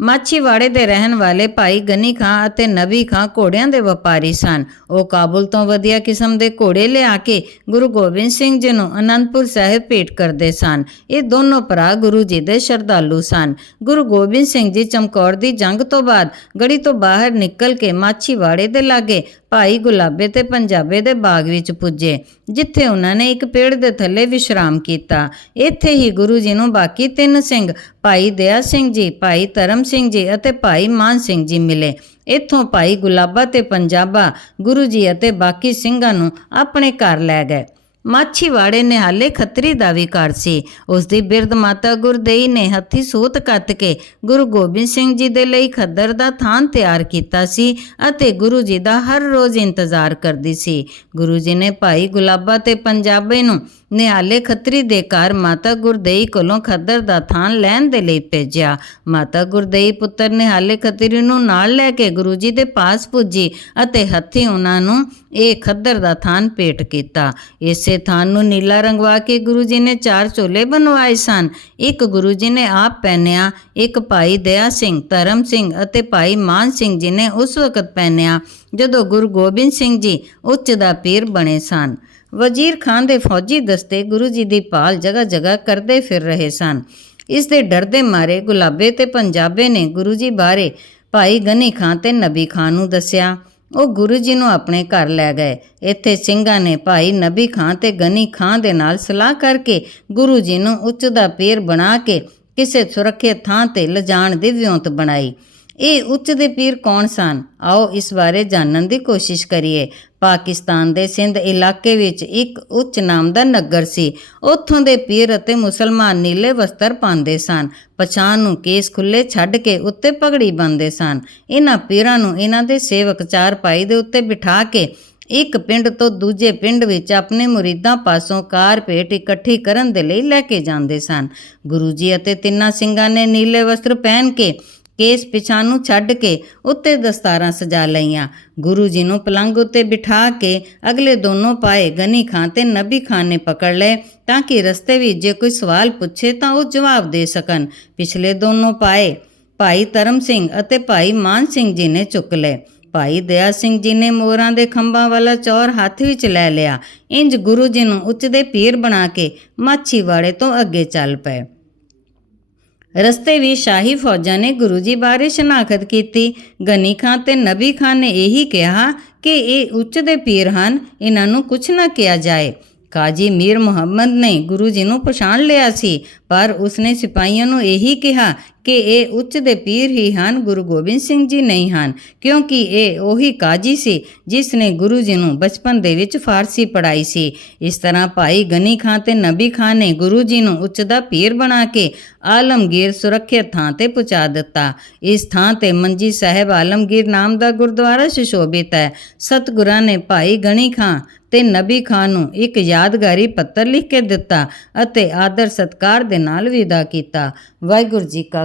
ਮਾਛੀਵਾੜੇ ਦੇ ਰਹਿਣ ਵਾਲੇ ਭਾਈ ਗਨੀ ਖਾਂ ਅਤੇ ਨਬੀ ਖਾਂ ਘੋੜਿਆਂ ਦੇ ਵਪਾਰੀ ਸਨ। ਉਹ ਕਾਬੁਲ ਤੋਂ ਵਧੀਆ ਕਿਸਮ ਦੇ ਘੋੜੇ ਲਿਆ ਕੇ ਗੁਰੂ ਗੋਬਿੰਦ ਸਿੰਘ ਜੀ ਨੂੰ ਅਨੰਦਪੁਰ ਸਾਹਿਬ ਭੇਟ ਕਰਦੇ ਸਨ। ਇਹ ਦੋਨੋਂ ਭਰਾ ਗੁਰੂ ਜੀ ਦੇ ਸ਼ਰਧਾਲੂ ਸਨ। ਗੁਰੂ ਗੋਬਿੰਦ ਸਿੰਘ ਜੀ ਚਮਕੌਰ ਦੀ ਜੰਗ ਤੋਂ ਬਾਅਦ ਗੜੀ ਤੋਂ ਬਾਹਰ ਨਿਕਲ ਕੇ ਮਾਛੀਵਾੜੇ ਦੇ ਲਾਗੇ ਭਾਈ ਗੁਲਾਬੇ ਤੇ ਪੰਜਾਬੇ ਦੇ ਬਾਗ ਵਿੱਚ ਪੁੱਜੇ, ਜਿੱਥੇ ਉਹਨਾਂ ਨੇ ਇੱਕ ਪੇੜ ਦੇ ਥੱਲੇ ਵਿਸ਼ਰਾਮ ਕੀਤਾ। ਇੱਥੇ ਹੀ ਗੁਰੂ ਜੀ ਨੂੰ ਬਾਕੀ ਤਿੰਨ ਸਿੰਘ, ਭਾਈ ਦਇਆ ਸਿੰਘ ਜੀ, ਭਾਈ ਧਰਮ ਸਿੰਘ ਜੀ ਅਤੇ ਭਾਈ ਮਾਨ ਸਿੰਘ ਜੀ ਮਿਲੇ। ਇੱਥੋਂ ਭਾਈ ਗੁਲਾਬਾ ਤੇ ਪੰਜਾਬਾ, ਗੁਰੂ ਜੀ ਅਤੇ ਬਾਕੀ ਸਿੰਘਾਂ ਨੂੰ ਆਪਣੇ ਘਰ ਲੈ ਗਏ। ਮਾਛੀਵਾੜੇ ਨਿਹਾਲੇ ਖੱਤਰੀ ਦਾ ਵੀ ਘਰ ਸੀ। ਉਸ ਦੀ ਬਿਰਧ ਮਾਤਾ ਗੁਰਦੇਈ ਨੇ ਹੱਥੀ ਸੂਤ ਕੱਤ ਕੇ ਗੁਰੂ ਗੋਬਿੰਦ ਸਿੰਘ ਜੀ ਦੇ ਲਈ ਖੱਦਰ ਦਾ ਥਾਂ ਤਿਆਰ ਕੀਤਾ ਸੀ ਅਤੇ ਗੁਰੂ ਜੀ ਦਾ ਹਰ ਰੋਜ਼ ਇੰਤਜ਼ਾਰ ਕਰਦੀ ਸੀ। ਗੁਰੂ ਜੀ ਨੇ ਭਾਈ ਗੁਲਾਬਾ ਤੇ ਪੰਜਾਬੇ ਨੂੰ ਨਿਹਾਲੇ ਖੱਤਰੀ ਦੇ ਘਰ ਮਾਤਾ ਗੁਰਦੇਈ ਕੋਲੋਂ ਖੱਦਰ ਦਾ ਥਾਨ ਲੈਣ ਦੇ ਲਈ ਭੇਜਿਆ। ਮਾਤਾ ਗੁਰਦੇਈ ਪੁੱਤਰ ਨਿਹਾਲੇ ਖੱਤਰੀ ਨੂੰ ਨਾਲ ਲੈ ਕੇ ਗੁਰੂ ਜੀ ਦੇ ਪਾਸ ਪੁੱਜੀ ਅਤੇ ਹੱਥੀ ਉਹਨਾਂ ਨੂੰ ਇਹ ਖੱਦਰ ਦਾ ਥਾਨ ਭੇਟ ਕੀਤਾ। ਇਸੇ ਥਾਨ ਨੂੰ ਨੀਲਾ ਰੰਗਵਾ ਕੇ ਗੁਰੂ ਜੀ ਨੇ ਚਾਰ ਝੋਲੇ ਬਣਵਾਏ ਸਨ। ਇੱਕ ਗੁਰੂ ਜੀ ਨੇ ਆਪ ਪਹਿਨਿਆ, ਇੱਕ ਭਾਈ ਦਇਆ ਸਿੰਘ, ਧਰਮ ਸਿੰਘ ਅਤੇ ਭਾਈ ਮਾਨ ਸਿੰਘ ਜੀ ਨੇ ਉਸ ਵਕਤ ਪਹਿਨਿਆ, ਜਦੋਂ ਗੁਰੂ ਗੋਬਿੰਦ ਸਿੰਘ ਜੀ ਉੱਚ ਦਾ ਪੀਰ ਬਣੇ ਸਨ। ਵਜ਼ੀਰ ਖਾਨ ਦੇ ਫੌਜੀ ਦਸਤੇ ਗੁਰੂ ਜੀ ਦੀ ਪਾਲ ਜਗ੍ਹਾ ਜਗ੍ਹਾ ਕਰਦੇ ਫਿਰ ਰਹੇ ਸਨ। ਇਸ ਦੇ ਡਰ ਦੇ ਮਾਰੇ ਗੁਲਾਬੇ ਤੇ ਪੰਜਾਬੇ ਨੇ ਗੁਰੂ ਜੀ ਬਾਰੇ ਭਾਈ ਗਨੀ ਖਾਂ ਤੇ ਨਬੀ ਖਾਂ ਨੂੰ ਦੱਸਿਆ। ਉਹ ਗੁਰੂ ਜੀ ਨੂੰ ਆਪਣੇ ਘਰ ਲੈ ਗਏ। ਇੱਥੇ ਸਿੰਘਾਂ ਨੇ ਭਾਈ ਨਬੀ ਖਾਂ ਤੇ ਗਨੀ ਖਾਂ ਦੇ ਨਾਲ ਸਲਾਹ ਕਰਕੇ ਗੁਰੂ ਜੀ ਨੂੰ ਉੱਚ ਦਾ ਪੀਰ ਬਣਾ ਕੇ ਕਿਸੇ ਸੁਰੱਖਿਅਤ ਥਾਂ ਤੇ ਲਿਜਾਣ ਦੀ ਵਿਉਂਤ ਬਣਾਈ। ਇਹ ਉੱਚ ਦੇ ਪੀਰ ਕੌਣ ਸਨ? ਆਓ ਇਸ ਬਾਰੇ ਜਾਣਨ ਦੀ ਕੋਸ਼ਿਸ਼ ਕਰੀਏ। ਪਾਕਿਸਤਾਨ ਦੇ ਸਿੰਧ ਇਲਾਕੇ ਵਿੱਚ ਇੱਕ ਉੱਚ ਨਾਮ ਦਾ ਨਗਰ ਸੀ। ਉੱਥੋਂ ਦੇ ਪੀਰ ਅਤੇ ਮੁਸਲਮਾਨ ਨੀਲੇ ਵਸਤਰ ਪਾਉਂਦੇ ਸਨ। ਪਛਾਣ ਨੂੰ ਕੇਸ ਖੁੱਲੇ ਛੱਡ ਕੇ ਉੱਤੇ ਪਗੜੀ ਬੰਨਦੇ ਸਨ। ਇਹਨਾਂ ਪੀਰਾਂ ਨੂੰ ਇਹਨਾਂ ਦੇ ਸੇਵਕ ਚਾਰ ਪਾਈ ਦੇ ਉੱਤੇ ਬਿਠਾ ਕੇ ਇੱਕ ਪਿੰਡ ਤੋਂ ਦੂਜੇ ਪਿੰਡ ਵਿੱਚ ਆਪਣੇ ਮੁਰੀਦਾਂ ਪਾਸੋਂ ਕਾਰ ਭੇਟ ਇਕੱਠੀ ਕਰਨ ਦੇ ਲਈ ਲੈ ਕੇ ਜਾਂਦੇ ਸਨ। ਗੁਰੂ ਜੀ ਅਤੇ ਤਿੰਨਾਂ ਸਿੰਘਾਂ ਨੇ ਨੀਲੇ ਵਸਤਰ ਪਹਿਨ ਕੇ ਕੇਸ ਪਿਛਾਂ ਨੂੰ ਛੱਡ ਕੇ ਉੱਤੇ ਦਸਤਾਰਾਂ ਸਜਾ ਲਈਆਂ। ਗੁਰੂ ਜੀ ਨੂੰ ਪਲੰਗ ਉੱਤੇ ਬਿਠਾ ਕੇ ਅਗਲੇ ਦੋਨੋਂ ਪਾਏ ਗਨੀ ਖਾਨ ਤੇ ਨਬੀ ਖਾਨ ਨੇ ਪਕੜ ਲਏ ਤਾਂ ਕਿ ਰਸਤੇ ਵਿੱਚ ਜੇ ਕੋਈ ਸਵਾਲ ਪੁੱਛੇ ਤਾਂ ਉਹ ਜਵਾਬ ਦੇ ਸਕਣ। ਪਿਛਲੇ ਦੋਨੋਂ ਪਾਏ ਭਾਈ ਧਰਮ ਸਿੰਘ ਅਤੇ ਭਾਈ ਮਾਨ ਸਿੰਘ ਜੀ ਨੇ ਚੁੱਕ ਲਏ। ਭਾਈ ਦਇਆ ਸਿੰਘ ਜੀ ਨੇ ਮੋਰਾਂ ਦੇ ਖੰਭਾਂ ਵਾਲਾ ਚੌਰ ਹੱਥ ਵਿੱਚ ਲੈ ਲਿਆ। ਇੰਜ ਗੁਰੂ ਜੀ ਨੂੰ ਉੱਚ ਦੇ ਪੀਰ ਬਣਾ ਕੇ ਮਾਛੀਵਾੜੇ ਤੋਂ ਅੱਗੇ ਚੱਲ ਪਏ। ਰਸਤੇ ਵੀ ਸ਼ਾਹੀ ਫੌਜਾਂ ਨੇ ਗੁਰੂ ਜੀ ਬਾਰੇ ਸ਼ਨਾਖਤ ਕੀਤੀ। ਗਨੀ ਖਾਨ ਤੇ ਨਬੀ ਖਾਨ ਨੇ ਇਹੀ ਕਿਹਾ ਕਿ ਇਹ ਉੱਚ ਦੇ ਪੀਰ ਹਨ, ਇਹਨਾਂ ਨੂੰ ਕੁਛ ਨਾ ਕਿਹਾ ਜਾਏ। ਕਾਜੀ ਮੀਰ ਮੁਹੰਮਦ ਨੇ ਗੁਰੂ ਜੀ ਨੂੰ ਪਛਾਣ ਲਿਆ ਸੀ, ਪਰ ਉਸਨੇ ਸਿਪਾਹੀਆਂ ਨੂੰ ਇਹੀ ਕਿਹਾ ਕਿ ਇਹ ਉੱਚ ਦੇ ਪੀਰ ਹੀ ਹਨ, ਗੁਰੂ ਗੋਬਿੰਦ ਸਿੰਘ ਜੀ ਨਹੀਂ ਹਨ, ਕਿਉਂਕਿ ਇਹ ਉਹੀ ਕਾਜੀ ਸੀ ਜਿਸ ਨੇ ਗੁਰੂ ਜੀ ਨੂੰ ਬਚਪਨ ਦੇ ਵਿੱਚ ਫਾਰਸੀ ਪੜਾਈ ਸੀ। ਇਸ ਤਰ੍ਹਾਂ ਭਾਈ ਗਨੀ ਖਾਨ ਤੇ ਨਬੀ ਖਾਨ ਨੇ ਗੁਰੂ ਜੀ ਨੂੰ ਉੱਚ ਦਾ ਪੀਰ ਬਣਾ ਕੇ ਆਲਮਗੀਰ ਸੁਰੱਖਿਅਤ ਥਾਂ ਤੇ ਪਹੁੰਚਾ ਦਿੱਤਾ। ਇਸ ਥਾਂ ਤੇ ਮੰਜੀ ਸਾਹਿਬ ਆਲਮਗੀਰ ਨਾਮ ਦਾ ਗੁਰਦੁਆਰਾ ਸੁਸ਼ੋਭਿਤ ਹੈ। ਸਤਿਗੁਰਾਂ ਨੇ ਭਾਈ ਗਣੀ ਖਾਨ ਤੇ ਨਬੀ ਖਾਨ ਨੂੰ ਇੱਕ ਯਾਦਗਾਰੀ ਪੱਤਰ ਲਿਖ ਕੇ ਦਿੱਤਾ ਅਤੇ ਆਦਰ ਸਤਕਾਰ ਦੇ ਨਾਲ ਵਿਦਾ ਕੀਤਾ। ਵਾਹਿਗੁਰੂ ਜੀ ਕਾ